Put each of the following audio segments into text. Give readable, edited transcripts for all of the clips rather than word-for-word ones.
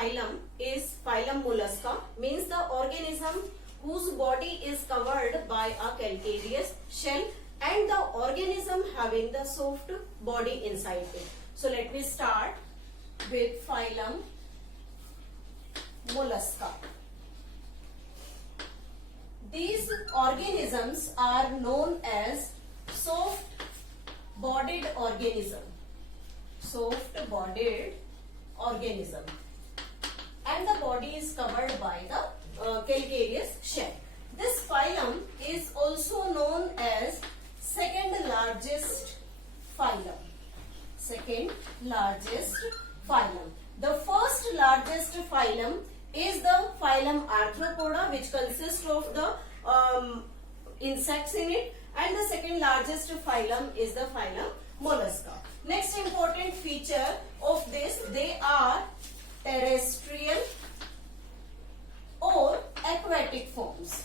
phylum is phylum Mollusca, means the organism whose body is covered by a calcareous shell and the organism having the soft body inside it. So let me start with phylum Mollusca. These organisms are known as soft-bodied organism. Soft-bodied organism. And the body is covered by the calcareous shell. This phylum is also known as second largest phylum. Second largest phylum. The first largest phylum is the phylum Arthropoda, which consists of the insects in it, and the second largest phylum is the phylum Mollusca. Next important feature of this, they are terrestrial or aquatic forms.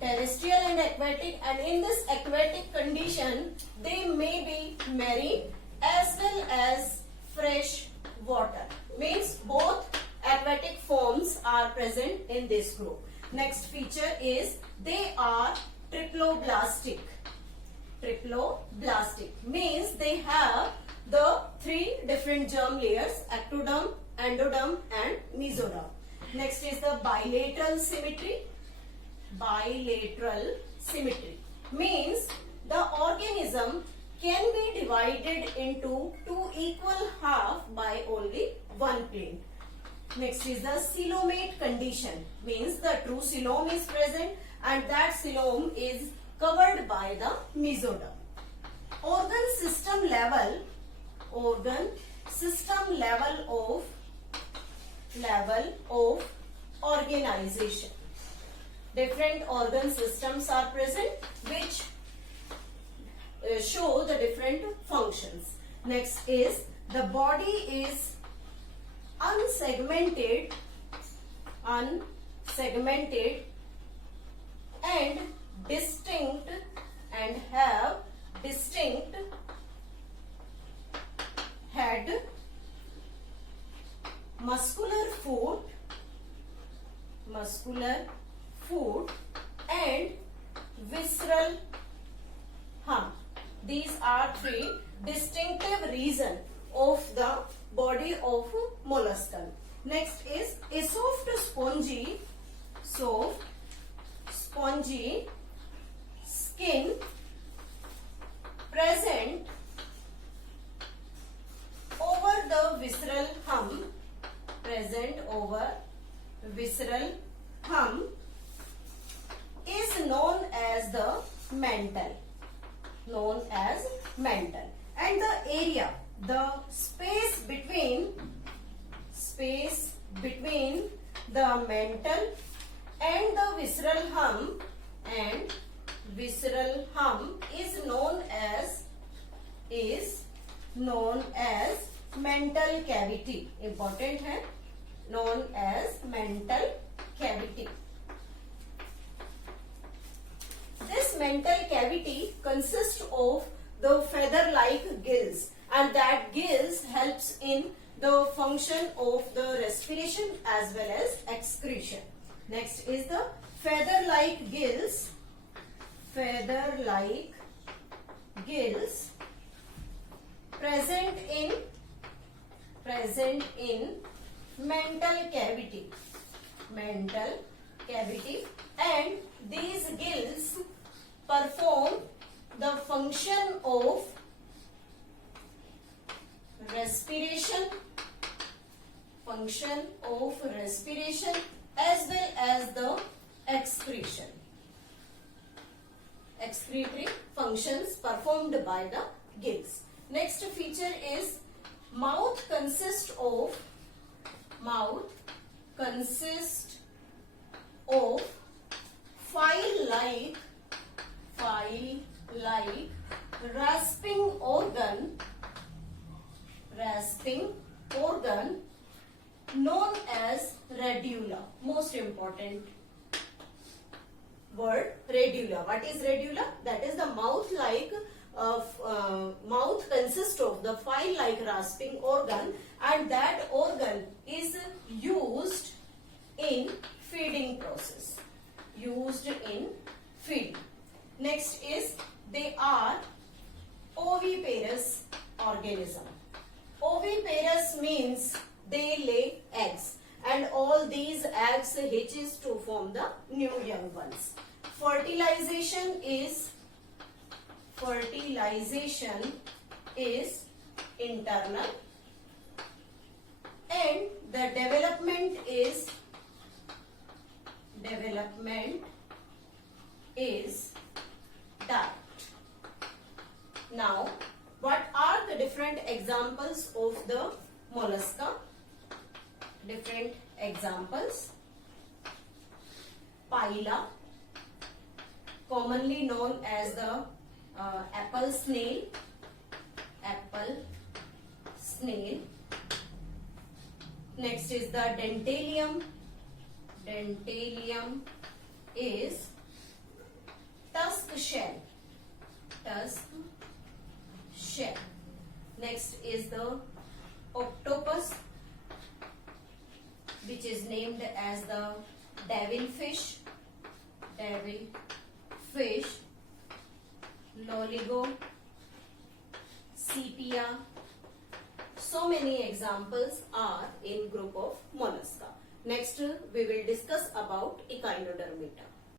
Terrestrial and aquatic, and in this aquatic condition they may be marine as well as fresh water. Means both aquatic forms are present in this group. Next feature is they are triploblastic. Triploblastic means they have the three different germ layers: ectoderm, endoderm and mesoderm. Next is the bilateral symmetry. Bilateral symmetry means the organism can be divided into two equal halves by only one plane. Next is the coelomate condition, means the true coelom is present and that coelom is covered by the mesoderm. Organ system level of organization. Different organ systems are present which show the different functions. Next is the body is unsegmented and distinct and have distinct head, muscular foot and visceral hump. These are three distinctive regions of the body of molluscan. Next is a soft spongy skin present over the visceral hump, is known as the mantle. And the area, the space between the mantle and the visceral hump is known as mental cavity. Important है, known as mental cavity. This mental cavity consists of the feather-like gills, and that gills helps in the function of the respiration as well as excretion. Next is the feather-like gills. Feather-like gills present in mental cavity, and these gills perform the function of respiration as well as the excretion. Excretory functions performed by the gills. Next feature is mouth consists of file-like rasping organ known as radula. Most important word, radula. What is radula? That is the mouth-like mouth consists of the file-like rasping organ, and that organ is in feeding process. Used in feeding. Next is they are oviparous organism. Oviparous means they lay eggs, and all these eggs hatches to form the new young ones. Fertilization is internal, and the development is direct. Now, what are the different examples of the mollusca? Different examples. Pila, commonly known as the apple snail. Next is the dentalium. Dentalium is tusk shell. Next is the octopus, which is named as the devilfish. Loligo, sepia. So many examples are in group of mollusca. Next, we will discuss about Echinodermata.